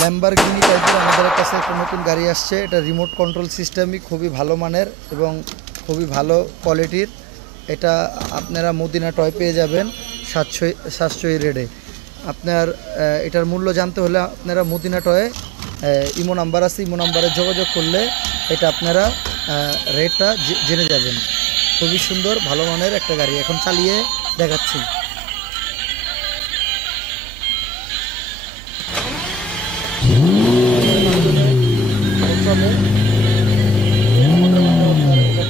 Lamborghini টাইপের আমাদের কাছে একটা নতুন গাড়ি আসছে। এটা রিমোট কন্ট্রোল সিস্টেমই খুবই ভালো মানের এবং খুবই ভালো কোয়ালিটির। এটা আপনারা মদিনা টয় পেয়ে যাবেন সাশ্রয়ী রেটে। আপনার এটার মূল্য জানতে হলে আপনারা মদিনা টয়ে ইমো নাম্বার আছে, ইমো নাম্বারে যোগাযোগ করলে এটা আপনারা রেটটা জেনে যাবেন। খুবই সুন্দর ভালো মানের একটা গাড়ি, এখন চালিয়ে দেখাচ্ছি।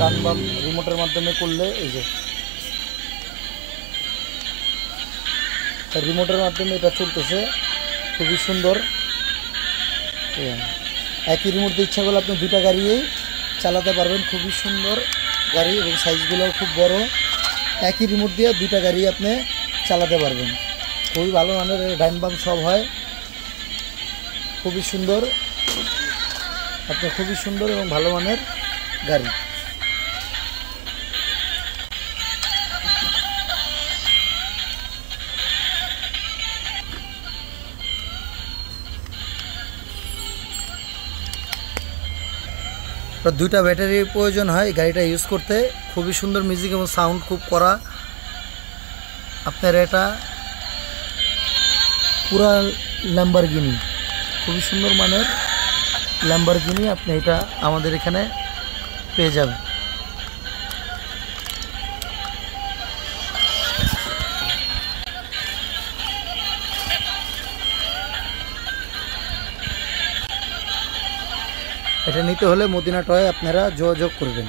ডান বাম রিমোটের মাধ্যমে করলে এই যে রিমোটের মাধ্যমে এটা চলতেছে, খুবই সুন্দর। একই রিমোট দিয়ে ইচ্ছা করলে আপনি দুটা গাড়িয়েই চালাতে পারবেন। খুবই সুন্দর গাড়ি এবং সাইজগুলো খুব বড়। একই রিমোট দিয়ে দুইটা গাড়ি আপনি চালাতে পারবেন। খুবই ভালো মানের, ডাইন বাম সব হয়। খুবই সুন্দর, আপনার খুবই সুন্দর এবং ভালো মানের গাড়ি। দুইটা ব্যাটারির প্রয়োজন হয় গাড়িটা ইউজ করতে। খুবই সুন্দর মিউজিক এবং সাউন্ড খুব করা। আপনার এটা পুরা ল্যাম্বরগিনি, খুবই সুন্দর মানের ল্যাম্বরগিনি আপনি এটা আমাদের এখানে পেয়ে যাবেন। এটা নিতে হলে মদিনা টয়ে আপনারা যোগাযোগ করবেন।